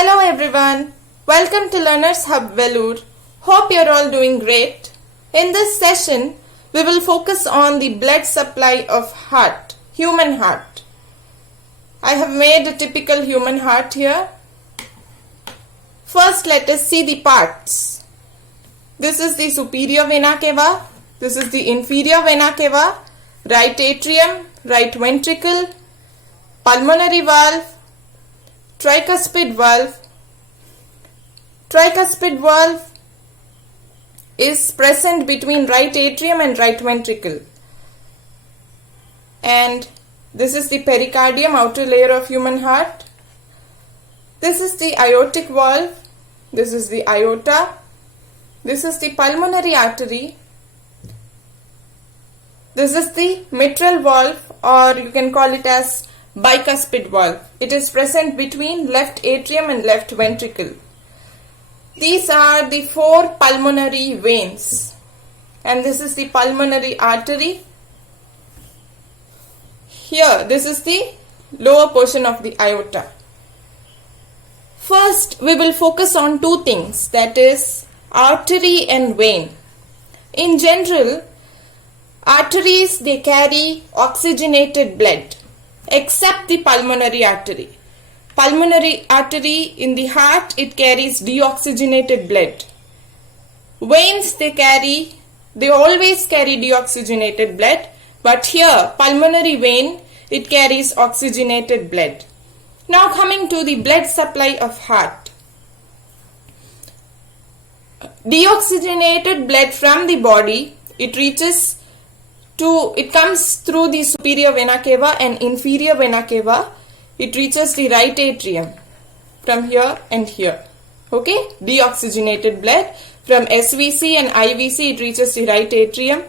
Hello everyone, welcome to Learners Hub Vellore. Hope you're all doing great. In this session, we will focus on the blood supply of heart, human heart. I have made a typical human heart here. First, let us see the parts. This is the superior vena cava, this is the inferior vena cava, right atrium, right ventricle, pulmonary valve, tricuspid valve. Tricuspid valve is present between right atrium and right ventricle. And this is the pericardium, outer layer of human heart. This is the aortic valve. This is the aorta. This is the pulmonary artery. This is the mitral valve, or you can call it as bicuspid valve. It is present between left atrium and left ventricle. These are the four pulmonary veins, and this is the pulmonary artery. Here, this is the lower portion of the aorta. First, we will focus on two things, that is artery and vein. In general, arteries, they carry oxygenated blood, except the pulmonary artery. Pulmonary artery in the heart, it carries deoxygenated blood. Veins, they always carry deoxygenated blood, but here, pulmonary vein, it carries oxygenated blood. Now coming to the blood supply of heart. Deoxygenated blood from the body, it comes through the superior vena cava and inferior vena cava. It reaches the right atrium from here and here. Okay, deoxygenated blood from SVC and IVC, it reaches the right atrium.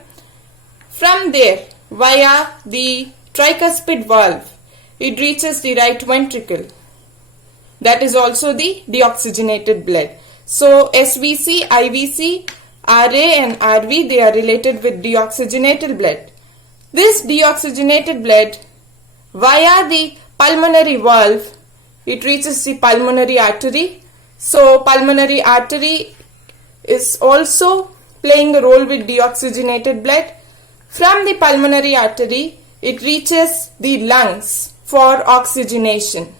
From there, via the tricuspid valve, it reaches the right ventricle. That is also the deoxygenated blood. So SVC, IVC, RA and RV, they are related with deoxygenated blood. This deoxygenated blood via the pulmonary valve, it reaches the pulmonary artery. So pulmonary artery is also playing a role with deoxygenated blood. From the pulmonary artery, it reaches the lungs for oxygenation.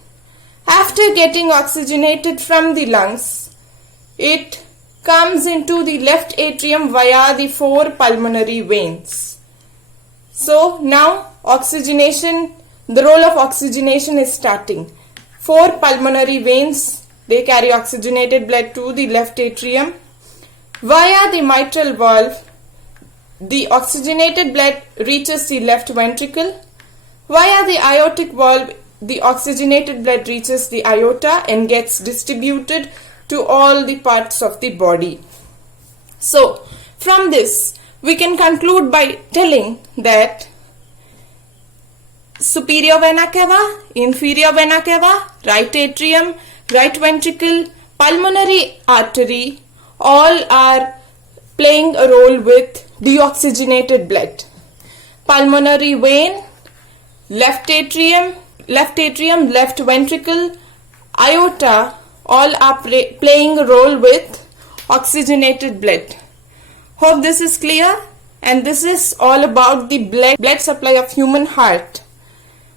After getting oxygenated from the lungs, it comes into the left atrium via the four pulmonary veins. So now oxygenation, the role of oxygenation is starting. Four pulmonary veins, they carry oxygenated blood to the left atrium. Via the mitral valve, the oxygenated blood reaches the left ventricle. Via the aortic valve, the oxygenated blood reaches the aorta and gets distributed to all the parts of the body. So, from this, we can conclude by telling that superior vena cava, inferior vena cava, right atrium, right ventricle, pulmonary artery, all are playing a role with deoxygenated blood. Pulmonary vein, left atrium, left ventricle, aorta, all are playing a role with oxygenated blood. Hope this is clear, and this is all about the blood supply of human heart.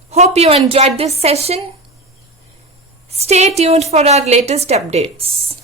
Hope you enjoyed this session. Stay tuned for our latest updates.